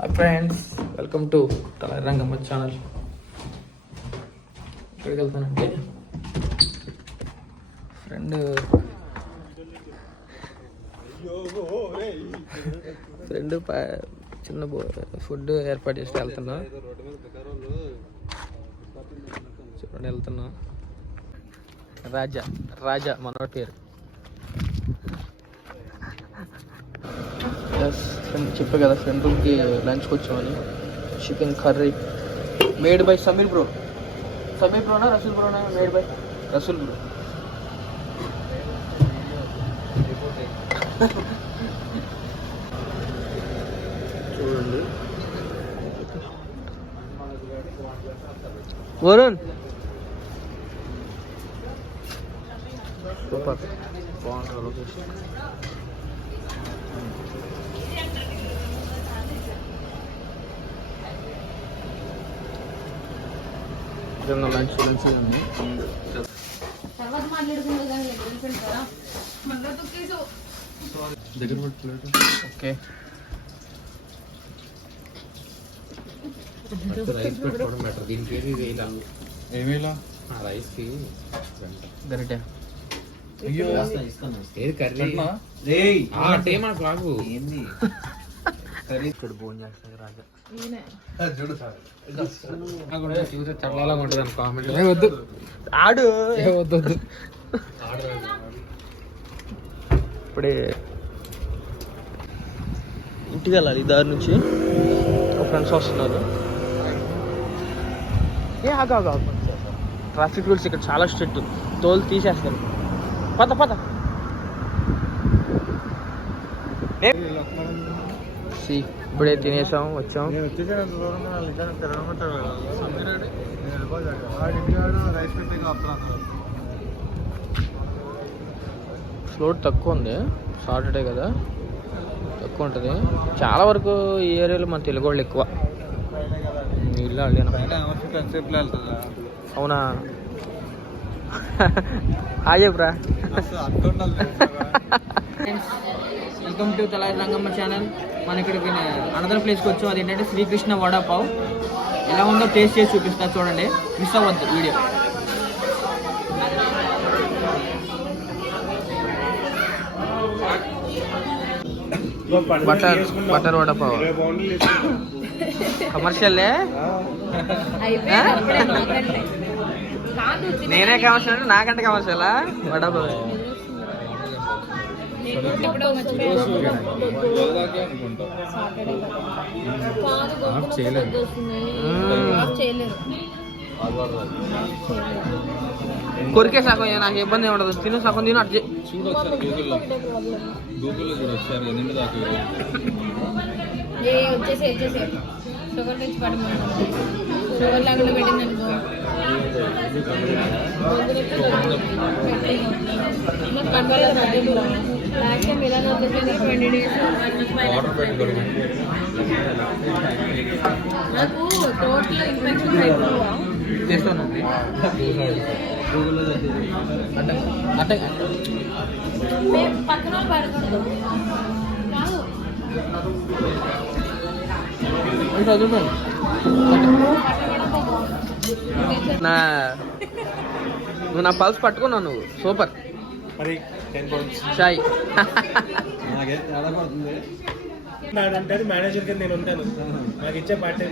Hi friends, welcome to Talari Rangamma channel. ఎక్కడికి వెళ్తానంటే friend చిన్న ఫుడ్ ఏర్పాటు చేసి వెళ్తున్నా. చూడండి వెళ్తున్నా. రాజా మనోటి పేరు. చెప్పే కదా ఫ్రెండ్ రూమ్కి లంచ్కి వచ్చామని. Chicken curry made by Sameer బ్రోనా రసూల్ బ్రోనా? Made by Rasool bro. చూడండి వరుణ్ సూపర్, బాగుంటుంది లొకేషన్. Lunch okay. రైస్ పెట్టుకోవడం బెటర్. దీనికి ఏది ఏమేలా రైస్కి గరిటె. అయ్యో ఏది కర్రీ అంటే మనకు రాకు. ఏంది ఇక్కడ ఫోన్ చేస్తాను రాజా. చూసే చల్లలా ఉంటుంది అని కామెంట్. వద్దు ఆడు వద్దు. ఇప్పుడే ఇంటికి వెళ్ళాలి. దారి నుంచి ఫ్రెండ్స్ వస్తున్నారు. ఆగా ట్రాఫిక్ రూల్స్ ఇక్కడ చాలా స్ట్రిక్ట్. తోలు తీసేస్తారు. పద ఇప్పుడే తినేసాం వచ్చాం. ఫ్లోట్ తక్కువ ఉంది, సాటర్డే కదా తక్కువ ఉంటుంది. చాలా వరకు ఈ ఏరియాలో మన తెలుగు వాళ్ళు ఎక్కువ. ఇల్లు అవునా? హాయ్ బ్రా. Welcome to Talari Rangamma channel. మన ఇక్కడికి అనదర్ ప్లేస్కి వచ్చాం. అదేంటంటే శ్రీకృష్ణ వడాపావ్. ఎలా ఉందో టేస్ట్ చేసి చూపిస్తా, చూడండి. మిస్ అవ్వద్దు వీడియో. Butter vada pav commercial. నేనే కమర్షియల్, నాకంటే కమర్షియలా వడాపావ్? కొరికే సగం నాకు ఇబ్బంది ఉండదు. తిను సగం తిను. అటు చేస్తానండి. అంటే నువ్వు నా పల్స్ పట్టుకున్నావు. నువ్వు సూపర్. చాయ్ అంటే మేనేజర్ కింద నేను ఉంటాను. నాకు ఇచ్చే పార్టీ